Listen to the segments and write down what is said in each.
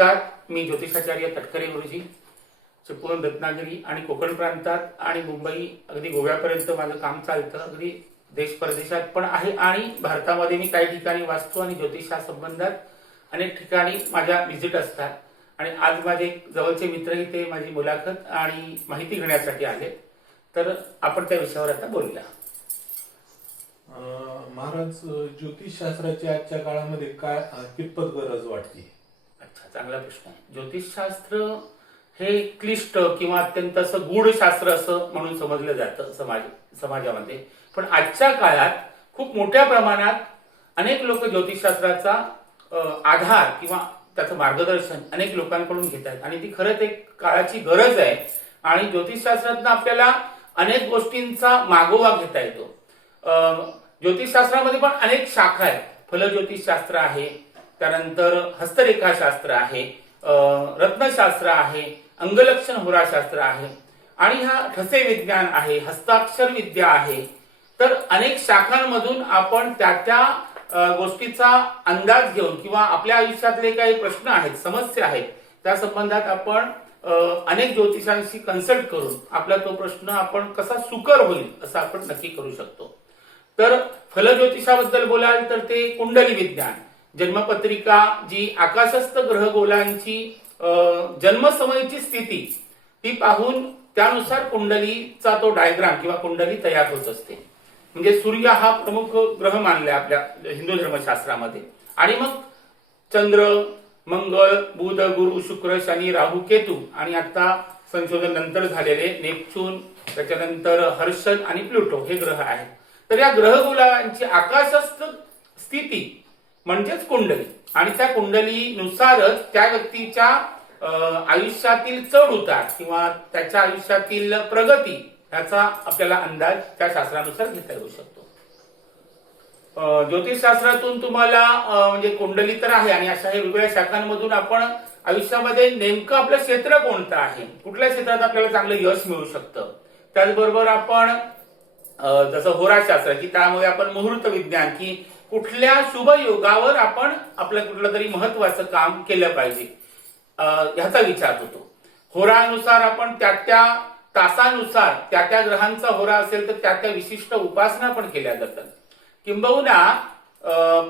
नमस्कार, मी ज्योतिषाचार्य तटकरे गुरुजी. चिपळूण, रत्नागिरी आणि कोकण प्रांतात आणि मुंबई अगदी गोव्यापर्यंत माझं काम चालतं. अगदी देश परदेशात पण आहे आणि भारतामध्ये मी काही ठिकाणी वाचतो आणि ज्योतिषा संबंधात अनेक ठिकाणी माझ्या व्हिजिट असतात. आणि आज माझे जवळचे मित्र इथे माझी मुलाखत आणि माहिती घेण्यासाठी आले, तर आपण त्या विषयावर आता बोलूया. महाराज, ज्योतिषशास्त्राची आजच्या काळामध्ये काय कितपत गरज वाटते? अच्छा, चांगला प्रश्न आहे. ज्योतिषशास्त्र हे क्लिष्ट किंवा अत्यंत असं गूढ शास्त्र असं म्हणून समजलं जातं समाजामध्ये. पण आजच्या काळात खूप मोठ्या प्रमाणात अनेक लोक ज्योतिषशास्त्राचा आधार किंवा त्याचं मार्गदर्शन अनेक लोकांकडून घेत आहेत आणि ती खरंच एक काळाची गरज आहे. आणि ज्योतिषशास्त्रातनं आपल्याला अनेक गोष्टींचा मागोवा घेता येतो. ज्योतिषशास्त्रामध्ये पण अनेक शाखा आहेत. फलज्योतिषशास्त्र आहे, त्यानंतर हस्तरेखाशास्त्र आहे, रत्नशास्त्र आहे, अंगलक्षण होराशास्त्र आहे आणि हा ठसे विज्ञान आहे, हस्ताक्षर विद्या आहे. तर अनेक शाखांमधून आपण त्या गोष्टीचा अंदाज घेऊन किंवा आपल्या आयुष्यातले काही प्रश्न आहेत, समस्या आहेत, त्या संबंधात आपण अनेक ज्योतिषांशी कन्सल्ट करून आपला तो प्रश्न आपण कसा सुकर होईल असं आपण नक्की करू शकतो. तर फलज्योतिषाबद्दल बोलाल तर ते कुंडली विज्ञान, जन्मपत्रिका जी आकाशस्थ ग्रहगोलांची जन्मसमयीची स्थिती ती पाहून त्यानुसार कुंडलीचा तो डायग्राम किंवा कुंडली तयार होत असते. म्हणजे सूर्य हा प्रमुख ग्रह मानलाय आपल्या हिंदू धर्मशास्त्रामध्ये. आणि मग चंद्र, मंगळ, बुध, गुरु, शुक्र, शनी, राहू, केतू आणि आता संशोधन नंतर झालेले नेपच्यून, त्याच्यानंतर हर्षल आणि प्लुटो हे ग्रह आहेत. तर या ग्रहगोलांची आकाशस्थ स्थिती म्हणजेच कुंडली आणि त्या कुंडलीनुसारच त्या व्यक्तीच्या आयुष्यातील चढ उतार किंवा त्याच्या आयुष्यातील प्रगती याचा आपल्याला अंदाज त्या शास्त्रानुसार घेता येऊ शकतो. ज्योतिषशास्त्रातून तुम्हाला म्हणजे कुंडली तर आहे आणि अशा हे वेगवेगळ्या शाखांमधून आपण आयुष्यामध्ये नेमकं आपलं क्षेत्र कोणतं आहे, कुठल्या क्षेत्रात आपल्याला चांगलं यश मिळू शकतं. त्याचबरोबर आपण जसं होराशास्त्र की त्यामुळे आपण मुहूर्त विज्ञान की कुठल्या शुभ योगावर आपण आपलं कुठलं तरी महत्वाचं काम केलं पाहिजे ह्याचा विचार होतो. होरानुसार आपण त्या तासानुसार त्या ग्रहांचा होरा असेल तर त्या विशिष्ट उपासना पण केल्या जातात. किंबहुना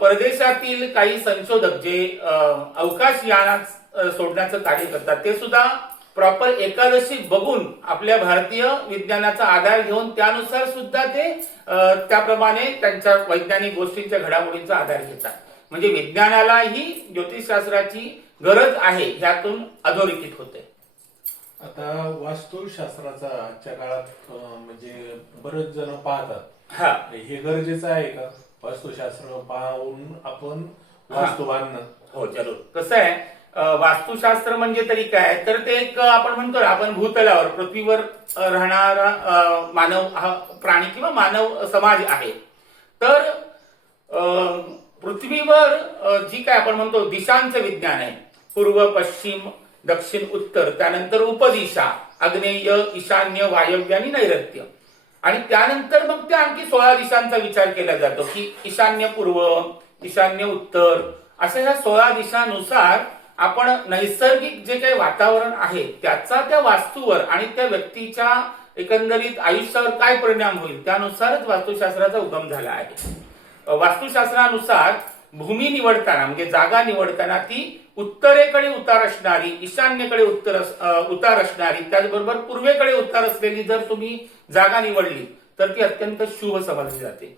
परदेशातील काही संशोधक जे अवकाश यानात सोडण्याचं कार्य करतात ते सुद्धा प्रॉपर एकादशी बघून आपल्या भारतीय विज्ञानाचा आधार घेऊन त्यानुसार सुद्धा ते त्याप्रमाणे त्यांच्या वैज्ञानिक गोष्टींच्या घडामोडींचा आधार घेतात. म्हणजे विज्ञानालाही ज्योतिषशास्त्राची गरज आहे ह्यातून अधोरेखित होते. आता वास्तुशास्त्राचा आजच्या काळात म्हणजे बरेच जण पाहतात, हा हे गरजेचं आहे का? वास्तुशास्त्र पाहून आपण वास्तू बांधणं? हो, जरूर. कसं आहे, वास्तुशास्त्र म्हणजे तरी काय, तर ते एक आपण म्हणतो आपण भूतलावर पृथ्वीवर राहणारा मानव हा प्राणी किंवा मानव समाज आहे. तर पृथ्वीवर जी काय आपण म्हणतो दिशांचं विज्ञान आहे, पूर्व, पश्चिम, दक्षिण, उत्तर, त्यानंतर उपदिशा, आग्नेय, ईशान्य, वायव्य आणि नैऋत्य. आणि त्यानंतर मग त्या आणखी 16 दिशांचा विचार केला जातो की ईशान्य पूर्व, ईशान्य उत्तर, अशा ह्या 16 दिशानुसार आपण नैसर्गिक जे काही वातावरण आहे त्याचा त्या वास्तूवर आणि त्या व्यक्तीच्या एकंदरीत आयुष्यावर काय परिणाम होईल त्यानुसारच वास्तुशास्त्राचा उगम झाला आहे. वास्तुशास्त्रानुसार भूमी निवडताना म्हणजे जागा निवडताना ती उत्तरेकडे उतार असणारी, ईशान्येकडे उतार असणारी, त्याचबरोबर पूर्वेकडे उतार असलेली जर तुम्ही जागा निवडली तर ती अत्यंत शुभ समजली जाते.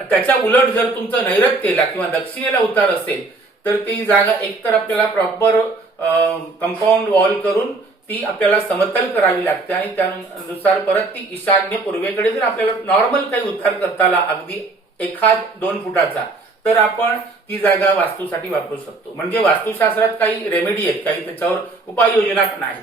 त्याच्या उलट जर तुमचं नैऋत्येला किंवा दक्षिणेला उतार असेल तर ती जागा एकतर आपल्याला प्रॉपर कंपाऊंड वॉल करून ती आपल्याला समतल करावी लागते आणि त्यानुसार परत ती ईशान्य पूर्वेकडे जर आपल्याला नॉर्मल काही उतार करता आला अगदी 1-2 फुटाचा तर आपण ती जागा वास्तूसाठी वापरू शकतो. म्हणजे वास्तुशास्त्रात काही रेमेडी आहेत, काही त्याच्यावर उपाययोजना पण आहेत.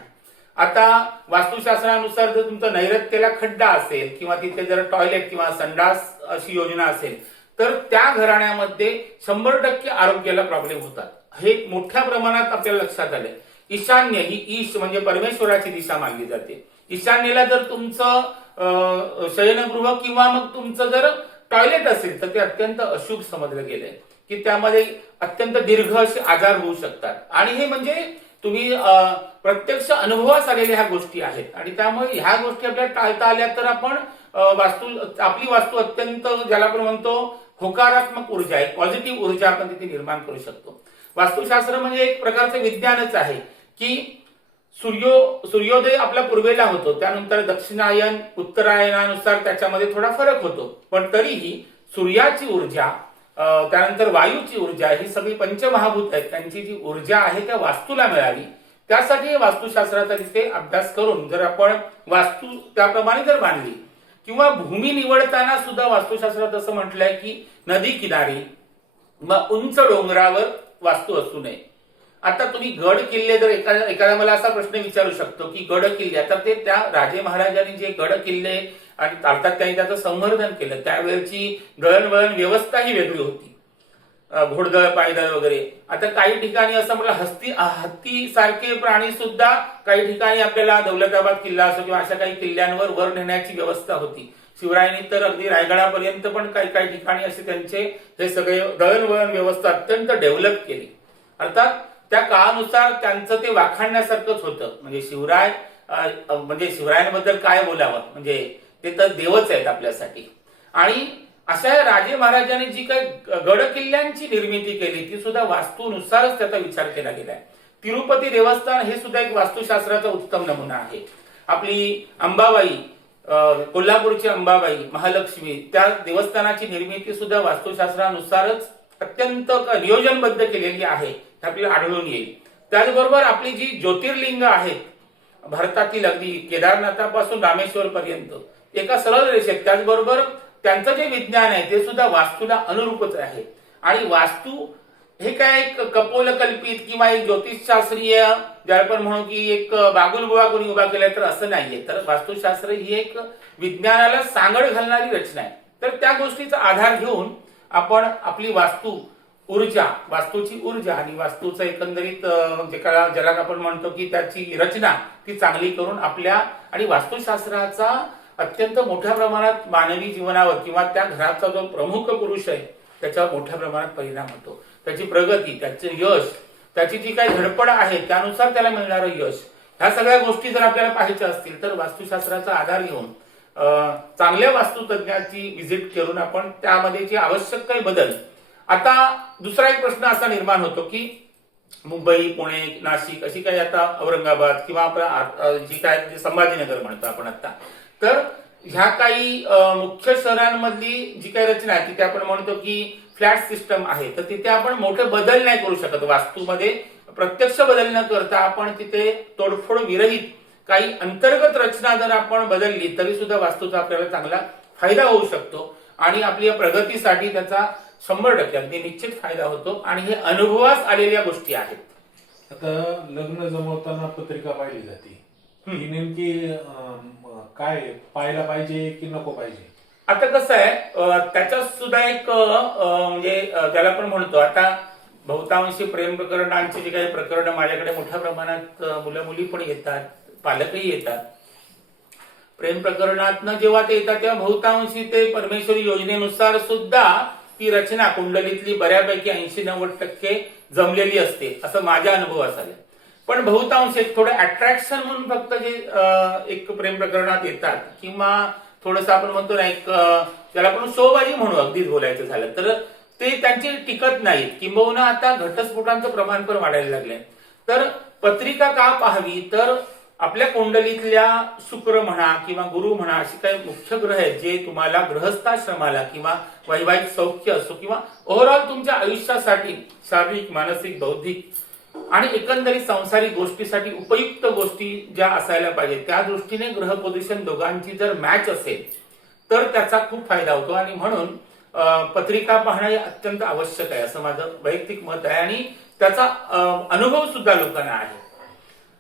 आता वास्तुशास्त्रानुसार जर तुमचं नैऋत्येला खड्डा असेल किंवा तिथे जर टॉयलेट किंवा संडास अशी योजना असेल तर त्या घराण्यामध्ये 100% आरोग्याला प्रॉब्लेम होतात. हे मोठ्या प्रमाणात आपल्याला लक्षात आलंय. ईशान्य ही ईश म्हणजे परमेश्वराची दिशा मानली जाते. ईशान्येला जर तुमचं शयनगृह किंवा मग तुमचं जर टॉयलेट असेल तर ते अत्यंत अशुभ समजलं गेलंय. की त्यामध्ये अत्यंत दीर्घ असे आजार होऊ शकतात. आणि हे म्हणजे तुम्ही प्रत्यक्ष अनुभवास आलेल्या ह्या गोष्टी आहेत. आणि त्यामुळे ह्या गोष्टी आपल्याला टाळता आल्या तर आपण आपली वास्तू अत्यंत, ज्याला आपण म्हणतो होकारात्मक ऊर्जा आहे, पॉझिटिव्ह ऊर्जा आपण तिथे निर्माण करू शकतो. वास्तुशास्त्र म्हणजे एक प्रकारचं विज्ञानच आहे की सूर्योदय आपला पूर्वेला होतो, त्यानंतर दक्षिणायन उत्तरायणानुसार त्याच्यामध्ये थोडा फरक होतो, पण तरीही सूर्याची ऊर्जा, त्यानंतर वायूची ऊर्जा, ही सगळी पंचमहाभूत आहेत, त्यांची जी ऊर्जा आहे त्या वास्तूला मिळावी. त्यासाठी वास्तुशास्त्राचा तिथे अभ्यास करून जर आपण वास्तू त्याप्रमाणे जर बांधली, किंवा भूमी निवडताना सुद्धा वास्तुशास्त्रात असं म्हटलंय की नदी किनारी मग उंच डोंगरावर वास्तू असू नये. आता तुम्ही गड किल्ले जर एखादा मला असा प्रश्न विचारू शकतो की गड किल्ले, आता ते त्या राजे महाराजांनी जे गड किल्ले आणि अर्थात त्यांनी त्याचं संवर्धन केलं, त्यावेळची दळणवळण व्यवस्था ही वेगळी होती, घोडदळ पायदळ वगैरे. आता काही ठिकाणी असं म्हटलं हत्ती सारखे प्राणी सुद्धा काही ठिकाणी आपल्याला दौलताबाद किल्ला असो किंवा अशा काही किल्ल्यांवर वर नेण्याची व्यवस्था होती. शिवरायांनी तर अगदी रायगडापर्यंत पण काही काही ठिकाणी असे त्यांचे हे सगळे दळणवळण व्यवस्था अत्यंत डेव्हलप केली. अर्थात त्या काळानुसार त्यांचं ते वाखाणण्यासारखंच होतं. म्हणजे शिवरायांबद्दल काय बोलावं, म्हणजे ते तर देवच आहेत आपल्यासाठी. आणि अशा राजे महाराजांनी जी काही गड किल्ल्यांची निर्मिती केली ती सुद्धा वास्तूनुसारच त्याचा विचार केला गेलाय. तिरुपती देवस्थान हे सुद्धा एक वास्तुशास्त्राचा उत्तम नमुना आहे. आपली अंबाबाई, कोल्हापूरची अंबाबाई, महालक्ष्मी, त्या देवस्थानाची निर्मिती सुद्धा वास्तुशास्त्रानुसारच अत्यंत नियोजनबद्ध केलेली आहे, हे आपल्याला आढळून येईल. त्याचबरोबर आपली जी ज्योतिर्लिंग आहेत भारतातील, अगदी केदारनाथापासून रामेश्वर पर्यंत एका सरळ रेषेत, त्याचबरोबर त्यांचं जे विज्ञान आहे ते सुद्धा वास्तूला अनुरूपच आहे. आणि वास्तू हे काय एक कपोलकल्पित किंवा एक ज्योतिषशास्त्रीय, ज्याला आपण म्हणू की एक बागुलबुवा कोणी उभा केलाय, तर असं नाहीये. तर वास्तुशास्त्र ही एक विज्ञानाला सांगड घालणारी रचना आहे. तर त्या गोष्टीचा आधार घेऊन आपण आपली ऊर्जा, वास्तूची ऊर्जा आणि वास्तूचं एकंदरीत ज्याला आपण म्हणतो की त्याची रचना ती चांगली करून आपल्या, आणि वास्तुशास्त्राचा अत्यंत मोठ्या प्रमाणात मानवी जीवनावर किंवा त्या घराचा जो प्रमुख पुरुष आहे त्याच्यावर मोठ्या प्रमाणात परिणाम होतो. त्याची प्रगती, त्याचे यश, त्याची जी काही धडपड आहे त्यानुसार त्याला मिळणारं यश, ह्या सगळ्या गोष्टी जर आपल्याला पाहायच्या असतील तर वास्तुशास्त्राचा आधार घेऊन चांगल्या वास्तुतज्ञाची व्हिजिट करून आपण त्यामध्ये जे आवश्यक काही बदल. आता दुसरा एक प्रश्न असा निर्माण होतो की मुंबई, पुणे, नाशिक, अशी काही आता औरंगाबाद किंवा आपला जी काय संभाजीनगर म्हणतो आपण आता, तर ह्या काही मुख्य शहरांमधली जी काही रचना आहे तिथे आपण म्हणतो की फ्लॅट सिस्टम आहे, तर तिथे आपण मोठे बदल नाही करू शकत. वास्तूमध्ये प्रत्यक्ष बदल न करता आपण तिथे तोडफोड विरहित काही अंतर्गत रचना जर आपण बदलली तरी सुद्धा वास्तूचा आपल्याला चांगला फायदा होऊ शकतो आणि आपल्या प्रगतीसाठी त्याचा 100% अगदी निश्चित फायदा होतो. आणि हे अनुभवास आलेल्या गोष्टी आहेत. आता लग्न जमवताना पत्रिका पाहिली जाते, ही नेमकी काय पाहायला पाहिजे की नको पाहिजे? आता कसं आहे, त्याच्यात सुद्धा एक म्हणजे त्याला आपण म्हणतो, आता बहुतांशी प्रेम प्रकरणांची जी काही प्रकरणं माझ्याकडे मोठ्या प्रमाणात मुलं मुली पण येतात, पालकही येतात. प्रेम प्रकरणातनं जेव्हा ते येतात तेव्हा बहुतांशी ते परमेश्वरी योजनेनुसार सुद्धा ती रचना कुंडलीतली बऱ्यापैकी 80-90% जमलेली असते, असं माझ्या अनुभवास आलं. पण बहुतांश एक थोडं अट्रॅक्शन म्हणून फक्त जे एक प्रेम प्रकरणात येतात किंवा थोडंसं आपण म्हणतो ना एक त्याला आपण शोबाजी म्हणू अगदीच बोलायचं झालं तर, ते त्यांची टिकत नाहीत. किंबहुना आता घटस्फोटांचं प्रमाण पण वाढायला लागलंय. तर पत्रिका का पाहावी, तर आपल्या कुंडलीतल्या शुक्र म्हणा किंवा गुरु म्हणा अशी काही मुख्य ग्रह आहेत जे तुम्हाला गृहस्थाश्रमाला किंवा वैवाहिक सौख्य असो किंवा ओव्हरऑल तुमच्या आयुष्यासाठी शारीरिक, मानसिक, बौद्धिक आणि एकंदरीत संसारिक गोष्टीसाठी उपयुक्त गोष्टी ज्या असायला पाहिजे त्या दृष्टीने ग्रह पोझिशन दोघांची जर मॅच असेल तर त्याचा खूप फायदा होतो. आणि म्हणून पत्रिका पाहणं हे अत्यंत आवश्यक आहे असं माझं वैयक्तिक मत आहे. आणि त्याचा अनुभव सुद्धा लोकांना आहे.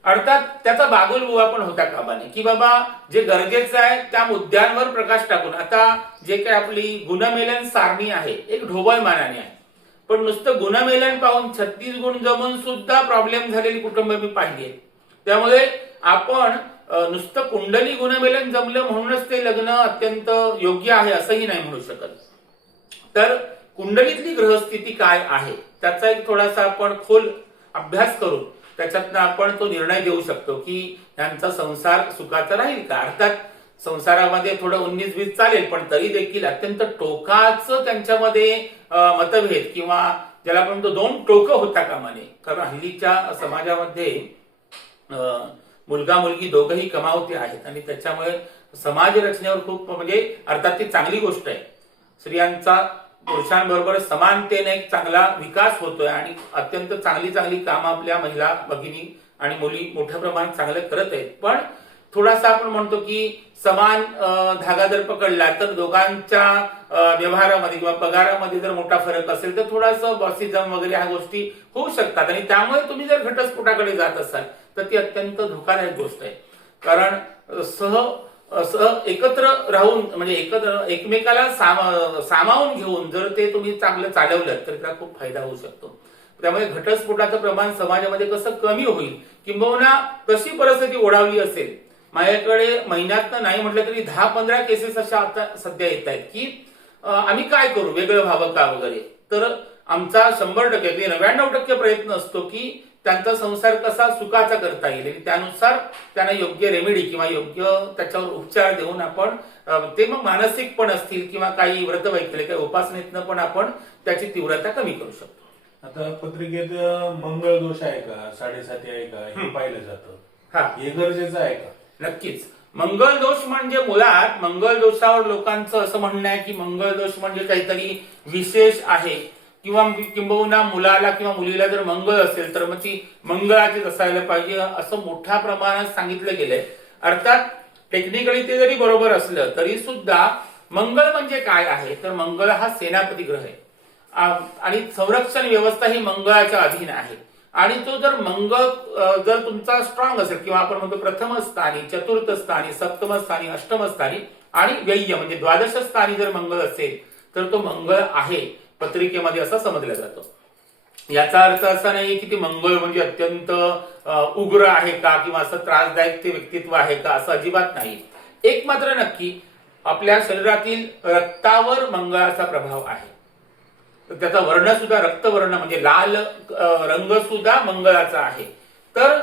अर्थात त्याचा बागुलबुवा पण होता कामा नये की बाबा जे गरजेचं आहे त्या मुद्द्यांवर प्रकाश टाकून. आता जे काही आपली गुणमेलन सारणी आहे एक ढोबळमानाने आहे, पण नुसतं गुणमेलन पाहून 36 गुण जमून सुद्धा प्रॉब्लेम झालेली कुटुंब मी पाहिली. त्यामुळे आपण नुसतं कुंडली गुणमेलन जमलं म्हणूनच ते लग्न अत्यंत योग्य आहे असंही नाही म्हणू शकत. तर कुंडलीतली ग्रहस्थिती काय आहे त्याचा एक थोडासा आपण खोल अभ्यास करून त्याच्यातनं आपण तो निर्णय देऊ शकतो की यांचा संसार सुखाचा राहील का. अर्थात संसारामध्ये थोडं 19-20 चालेल, पण तरी देखील अत्यंत टोकाचं त्यांच्यामध्ये मतभेद किंवा ज्याला आपण म्हणतो दोन टोकं होता कामा नये. कारण हल्लीच्या समाजामध्ये मुलगा मुलगी दोघंही कमावते आहेत आणि त्याच्यामुळे समाज रचनेवर खूप म्हणजे अर्थात ती चांगली गोष्ट आहे. स्त्रियांचा पुरुषांबरोबर समानतेने एक चांगला विकास होतोय आणि अत्यंत चांगली चांगली कामं आपल्या महिला भगिनी आणि मुली मोठ्या प्रमाणात चांगले करत आहेत. पण थोडासा आपण म्हणतो की समान धागा जर पकडला तर दोघांच्या व्यवहारामध्ये किंवा पगारामध्ये जर मोठा फरक असेल तर थोडासा बॉसिझम वगैरे ह्या गोष्टी होऊ शकतात आणि त्यामुळे तुम्ही जर घटस्फोटाकडे जात असाल तर ती अत्यंत धोकादायक गोष्ट आहे. कारण एकत्र राहून म्हणजे एकमेकाला सामावून घेऊन जर ते तुम्ही चांगलं चालवलं तर त्याला खूप फायदा होऊ शकतो. त्यामुळे घटस्फोटाचं प्रमाण समाजामध्ये कसं कमी होईल किंबहुना कशी परिस्थिती ओढावली असेल. माझ्याकडे महिन्यात नाही म्हटलं तरी 10-15 केसेस अशा आता सध्या येत आहेत की आम्ही काय करू, वेगळं व्हावं का वगैरे. तर आमचा 100% 99% प्रयत्न असतो की त्यांचा संसार कसा सुखाचा करता येईल आणि त्यानुसार त्यांना योग्य रेमेडी किंवा योग्य त्याच्यावर उपचार देऊन आपण ते मग मानसिक पण असतील किंवा काही व्रतवैकल्य काही उपासनेतनं पण आपण त्याची तीव्रता कमी करू शकतो. आता पत्रिकेत मंगळ दोष आहे का, 7.5 आहे का हे पाहिलं जातं, हे गरजेचं आहे का? नक्कीच. मंगळ दोष म्हणजे मुळात मंगळ दोषावर लोकांचं असं म्हणणं आहे की मंगळ दोष म्हणजे काहीतरी विशेष आहे किंवा किंबहुना मुलाला किंवा मुलीला जर मंगळ असेल तर मग ती मंगळाचीच असायला पाहिजे असं मोठ्या प्रमाणात सांगितलं गेलंय. अर्थात टेक्निकली ते जरी बरोबर असलं तरी सुद्धा मंगळ म्हणजे काय आहे तर मंगळ हा सेनापती ग्रह आहे आणि संरक्षण व्यवस्था ही मंगळाच्या अधीन आहे. आणि तो जर मंगळ जर तुमचा स्ट्रॉंग असेल किंवा आपण म्हणतो प्रथम स्थानी, चतुर्थ स्थानी, सप्तम स्थानी, अष्टम स्थानी आणि व्यय म्हणजे 12 स्थानी जर मंगळ असेल तर तो मंगळ आहे पत्रिकेमध्ये असं समजलं जातं. याचा अर्थ असा नाही की ती मंगळ म्हणजे अत्यंत उग्र आहे का किंवा असं त्रासदायक ते व्यक्तित्व आहे का, असं अजिबात नाही. एक मात्र नक्की, आपल्या शरीरातील रक्तावर मंगळाचा प्रभाव आहे. त्याचा वर्ण सुद्धा रक्तवर्ण म्हणजे लाल रंग सुद्धा मंगळाचा आहे. तर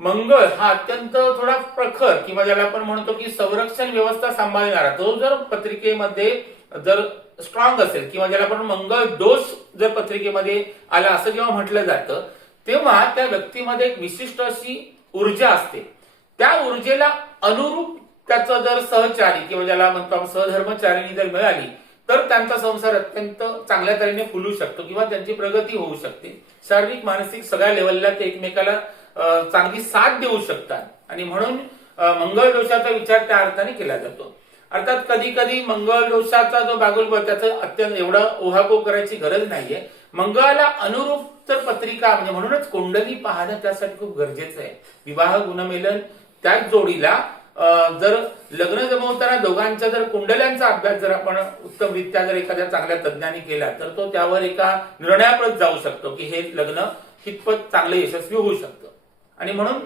मंगळ हा अत्यंत थोडा प्रखर किंवा ज्याला आपण म्हणतो की संरक्षण व्यवस्था सांभाळणारा तो जर पत्रिकेमध्ये जर स्ट्रॉंग असेल किंवा ज्याला आपण मंगळ दोष जर पत्रिकेमध्ये आला असं जेव्हा म्हटलं जातं तेव्हा त्या व्यक्तीमध्ये एक विशिष्ट अशी ऊर्जा असते. त्या ऊर्जेला अनुरूप त्याचं जर सहचारी किंवा ज्याला म्हणतो आपण सहधर्मचारिणी जर मिळाली तर त्यांचा संसार अत्यंत चांगल्या तऱ्हेने फुलू शकतो किंवा त्यांची प्रगती होऊ शकते. शारीरिक मानसिक सगळ्या लेवलला ते एकमेकाला चांगली साथ देऊ शकतात आणि म्हणून मंगळ दोषाचा विचार त्या अर्थाने केला जातो. अर्थात कधी कधी मंगळ दोषाचा जो बागुलबा त्याचं अत्यंत एवढं ओहापोह करायची गरज नाहीये. मंगळाला अनुरूप तर पत्रिका म्हणजे म्हणूनच कुंडली पाहणं त्यासाठी खूप गरजेचं आहे. विवाह गुणमेलन त्याच जोडीला जर लग्न जमवताना दोघांच्या जर कुंडल्यांचा अभ्यास जर आपण उत्तमरित्या जर एखाद्या चांगल्या तज्ञांनी केला तर तो त्यावर एका निर्णयाप्रत जाऊ शकतो की हे लग्न कितपत चांगलं यशस्वी होऊ शकतं. आणि म्हणून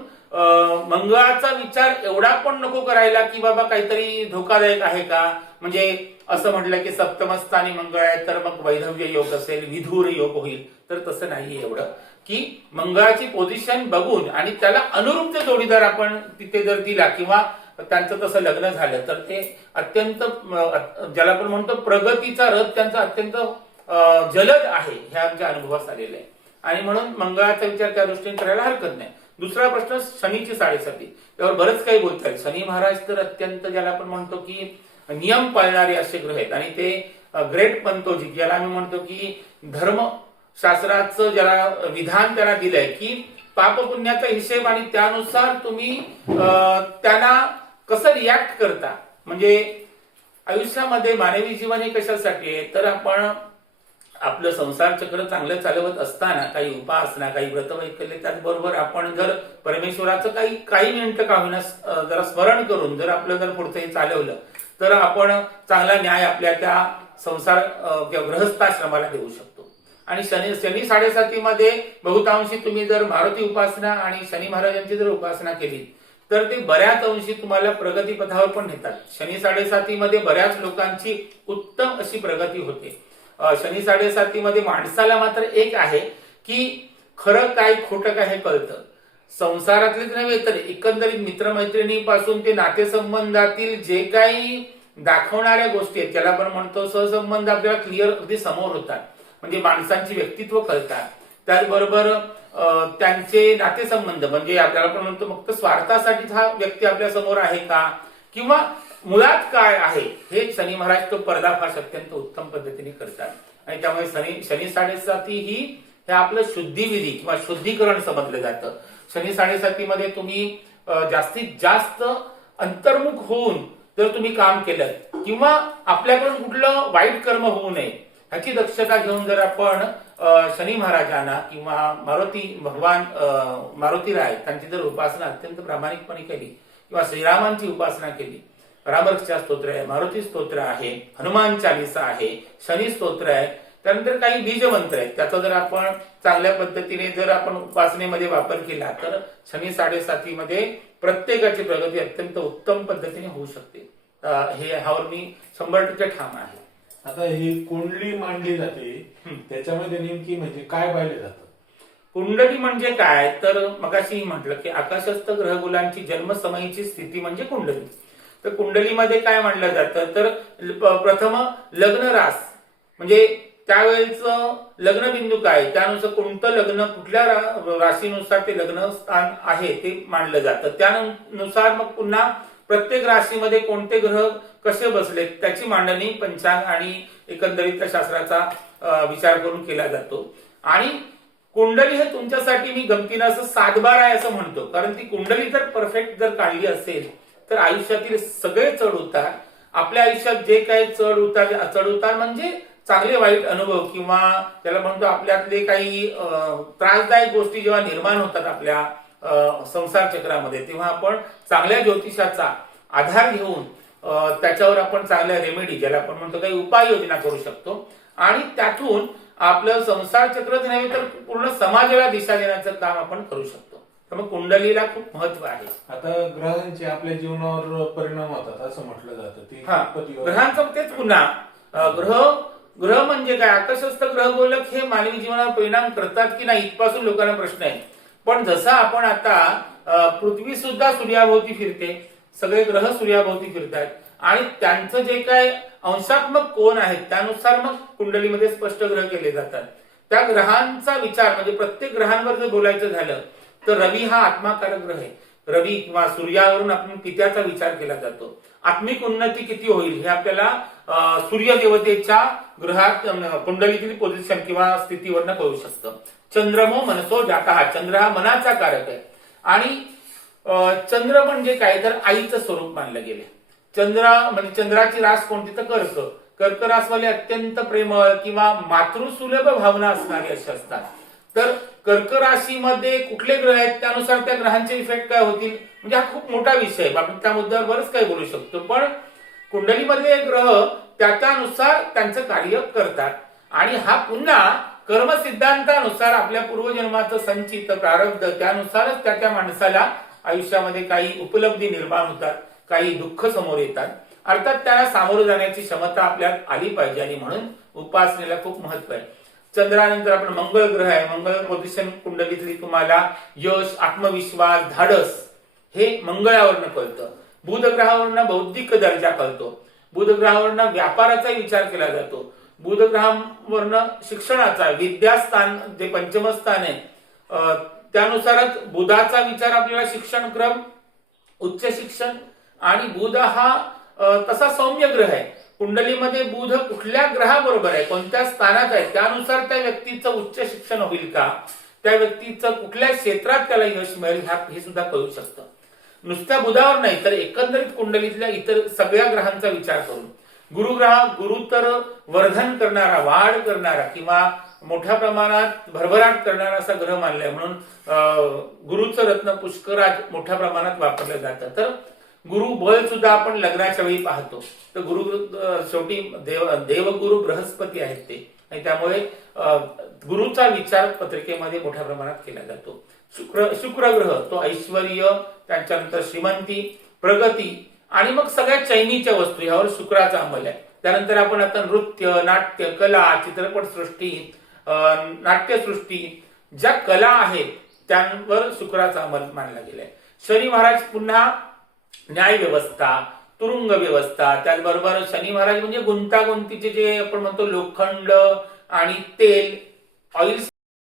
मंगळाचा विचार एवढा पण नको करायला की बाबा काहीतरी धोकादायक आहे का, म्हणजे असं म्हटलं की सप्तमस्थानी मंगळ आहे तर मग वैधव्य योग असेल, विधुर योग होईल, तर तसं नाहीये. एवढं की मंगळाची पोझिशन बघून आणि त्याला अनुरूप जर जोडीदार आपण तिथे जर दिला किंवा त्यांचं तसं लग्न झालं तर ते अत्यंत ज्याला आपण म्हणतो प्रगतीचा रथ त्यांचा अत्यंत जलद आहे हे आमच्या अनुभवास आलेलं आहे. आणि म्हणून मंगळाचा विचार त्या दृष्टीने करायला हरकत नाही. दुसरा प्रश्न शनीची 7.5 त्यावर बरंच काही बोलता येईल. शनी महाराज तर अत्यंत ज्याला आपण म्हणतो की नियम पाळणारे असे ग्रह आहेत आणि ते ग्रेट पंतोजी ज्याला आम्ही म्हणतो की धर्म शास्त्राचं ज्याला विधान त्यांना दिलंय की पाप पुण्याचा हिशेब आणि त्यानुसार तुम्ही त्यांना कसं रिॲक्ट करता. म्हणजे आयुष्यामध्ये मानवी जीवन हे कशासाठी आहे तर आपण आपलं संसार चक्र चांगलं चालवत असताना काही उपासना काही व्रतवैकल्य त्याचबरोबर आपण जर परमेश्वराचं काही मिनिटं का होईना जरा स्मरण करून जर आपलं जर पुढचं हे चालवलं तर आपण चांगला न्याय आपल्या त्या संसार किंवा गृहस्थाश्रमाला देऊ शकतो. आणि शनी 7.5 मध्ये बहुतांशी तुम्ही जर मारुती उपासना आणि शनी महाराजांची जर उपासना केली तर ते बऱ्याच अंशी तुम्हाला प्रगतीपथावर पण नेतात. शनी 7.5 मध्ये बऱ्याच लोकांची उत्तम अशी प्रगती होते. शनी 7.5 मध्ये माणसाला मात्र एक आहे की खरं काय खोटं काय हे कळतं. संसारातलेच नव्हे तर एकंदरीत मित्रमैत्रिणीपासून ते नातेसंबंधातील जे काही दाखवणाऱ्या गोष्टी आहेत, त्याला आपण म्हणतो सहसंबंध, आपल्याला क्लिअर अगदी समोर होतात. म्हणजे माणसांची व्यक्तित्व कळतात. त्याचबरोबर त्यांचे नातेसंबंध, म्हणजे आपल्याला पण म्हणतो फक्त स्वार्थासाठी हा व्यक्ती आपल्या समोर आहे का, किंवा मुळात काय आहे, हे शनी महाराज तो पर्दाफाश अत्यंत उत्तम पद्धतीने करतात. आणि त्यामुळे शनी 7.5 ही हे आपलं शुद्धिविधी किंवा शुद्धीकरण समजलं जातं. शनी 7.5 मध्ये तुम्ही जास्तीत जास्त अंतर्मुख होऊन जर तुम्ही काम केलं किंवा आपल्याकडून कुठलं वाईट कर्म होऊ नये ह्याची दक्षता घेऊन जर आपण शनी महाराजांना किंवा मारुती भगवान मारुतीराय त्यांची जर उपासना अत्यंत प्रामाणिकपणे केली किंवा श्रीरामांची उपासना केली, रामरक्षा स्तोत्र आहे, मारुती स्तोत्र आहे, हनुमान चालीसा आहे, शनी स्तोत्र आहे, त्यानंतर काही बीज मंत्र आहेत, त्याचा जर आपण चांगल्या पद्धतीने जर आपण उपासनेमध्ये वापर केला तर शनी 7.5 मध्ये प्रत्येकाची प्रगती अत्यंत उत्तम पद्धतीने होऊ शकते. हे ह्यावर मी 100% ठाम आहे. आता ही कुंडली मांडली जाते, त्याच्यामध्ये नेमकी म्हणजे काय पाहिलं जातं? कुंडली म्हणजे काय तर मगाशी म्हटलं की आकाशस्थ ग्रहगुलांची जन्मसमयीची स्थिती म्हणजे कुंडली. तर कुंडलीमध्ये काय मांडलं जातं तर प्रथम लग्न रास, म्हणजे त्यावेळेच लग्न बिंदू काय, त्यानुसार कोणतं लग्न कुठल्या राशीनुसार ते लग्न स्थान आहे ते मांडलं जातं. त्यानुसार मग पुन्हा प्रत्येक राशीमध्ये कोणते ग्रह कसे बसले त्याची मांडणी पंचांग आणि एकंदरीत शास्त्राचा विचार करून केला जातो. आणि कुंडली हे तुमच्यासाठी मी गमतीनं असं 7/12 आहे असं म्हणतो, कारण ती कुंडली जर परफेक्ट जर काढली असेल तर आयुष्यातील सगळे चढ उतार, आपल्या आयुष्यात जे काही चढ उतार म्हणजे चांगले वाईट अनुभव किंवा त्याला म्हणतो आपल्यातले काही त्रासदायक गोष्टी जेव्हा निर्माण होतात आपल्या संसार चक्रामध्ये, तेव्हा आपण चांगल्या ज्योतिषाचा आधार घेऊन त्याच्यावर आपण चांगल्या रेमेडी, ज्याला आपण म्हणतो काही उपाययोजना करू शकतो आणि त्यातून आपलं संसार चक्रच नव्हे तर पूर्ण समाजाला दिशा देण्याचं काम आपण करू शकतो. त्यामुळे कुंडलीला खूप महत्व आहे. आता ग्रहांचे आपल्या जीवनावर परिणाम होतात असं म्हटलं जातं. ग्रहांचं तेच पुन्हा ग्रह म्हणजे काय, आकाशस्थ ग्रहगोलक हे मानवी जीवनावर परिणाम करतात की नाही इथपासून लोकांना प्रश्न आहे. पण जसं आपण आता पृथ्वी सुद्धा सूर्याभोवती फिरते, सगळे ग्रह सूर्याभोवती फिरतात आणि त्यांचं जे काय अंशात्मक कोण आहेत त्यानुसार मग कुंडलीमध्ये स्पष्ट ग्रह केले जातात. त्या ग्रहांचा विचार म्हणजे प्रत्येक ग्रहांवर जर बोलायचं झालं तर रवी हा आत्माकारक ग्रह आहे. रवी किंवा सूर्यावरून आपण पित्याचा विचार केला जातो. आत्मिक उन्नती किती होईल हे आपल्याला सूर्यदेवतेच्या ग्रहात कुंडलीतील पोझिशन किंवा स्थितीवरनं कळू शकतं. चंद्रमो मनसो जाता, चंद्र हा मनाचा कारक आहे आणि चंद्र म्हणजे काय तर आईचं स्वरूप मानलं गेले. चंद्र म्हणजे चंद्राची रास कोणती तर कर्क रासवाले अत्यंत प्रेमळ किंवा मातृसुलभ भावना असणारे असे असतात. तर कर्क राशीमध्ये कुठले ग्रह आहेत त्यानुसार त्या ग्रहांचे इफेक्ट काय होतील म्हणजे हा खूप मोठा विषय आहे. आपण त्या मुद्द्यावर बरंच काही बोलू शकतो. पण कुंडलीमधले ग्रह त्यानुसार त्यांचं कार्य करतात आणि हा पुन्हा कर्म सिद्धांतानुसार आपल्या पूर्वजन्माचं संचित प्रारब्ध त्यानुसारच त्या माणसाला आयुष्यामध्ये काही उपलब्धी निर्माण होतात, काही दुःख समोर येतात. अर्थात त्याला सामोरं जाण्याची क्षमता आपल्यात आली पाहिजे आणि म्हणून उपासनेला खूप महत्व आहे. चंद्रानंतर आपण मंगळ ग्रह आहे. मंगळ पोझिशन कुंडलीतली तुम्हाला यश, आत्मविश्वास, धाडस हे मंगळावरनं कळतं. बुध ग्रहावरनं बौद्धिक दर्जा कळतो. बुध ग्रहावरनं व्यापाराचा विचार केला जातो. बुध ग्रहावरनं शिक्षणाचा विद्यास्थान जे पंचम स्थान आहे त्यानुसारच बुधाचा विचार आपल्याला शिक्षण क्रम, उच्च शिक्षण आणि बुध हा तसा सौम्य ग्रह आहे. कुंडलीमध्ये बुध कुठल्या ग्रहाबरोबर आहे, कोणत्या स्थानात आहे त्यानुसार त्या व्यक्तीचं उच्च शिक्षण होईल का, त्या व्यक्तीचं कुठल्या क्षेत्रात त्याला यश मिळेल हे सुद्धा कळू शकतं. नुसत्या बुधावर नाही तर एकंदरीत कुंडलीतल्या इतर सगळ्या ग्रहांचा विचार करून गुरु तर वर्धन करणारा, वाढ करणारा किंवा मोठ्या प्रमाणात भरभराट करणारा असा ग्रह मानलाय. म्हणून गुरुचं रत्न पुष्कराज मोठ्या प्रमाणात वापरलं जातं. तर गुरु बळ सुद्धा आपण लग्नाच्या वेळी पाहतो. तर गुरु शेवटी देवगुरु बृहस्पती आहेत ते आणि त्यामुळे गुरुचा विचार पत्रिकेमध्ये मोठ्या प्रमाणात केला जातो. शुक्र ग्रह तो ऐश्वर्य, त्याच्यानंतर श्रीमंती, प्रगती आणि मग सगळ्या चैनीच्या वस्तू यावर शुक्राचा अंमल आहे. त्यानंतर आपण आता नृत्य, नाट्य, कला, चित्रपटसृष्टी, नाट्यसृष्टी, ज्या कला आहेत त्यांवर शुक्राचा अंमल मानला गेलाय. शनी महाराज पुन्हा न्याय व्यवस्था, तुरुंग व्यवस्था, त्याचबरोबर शनी महाराज म्हणजे गुंतागुंतीचे जे आपण म्हणतो लोखंड आणि तेल, ऑइल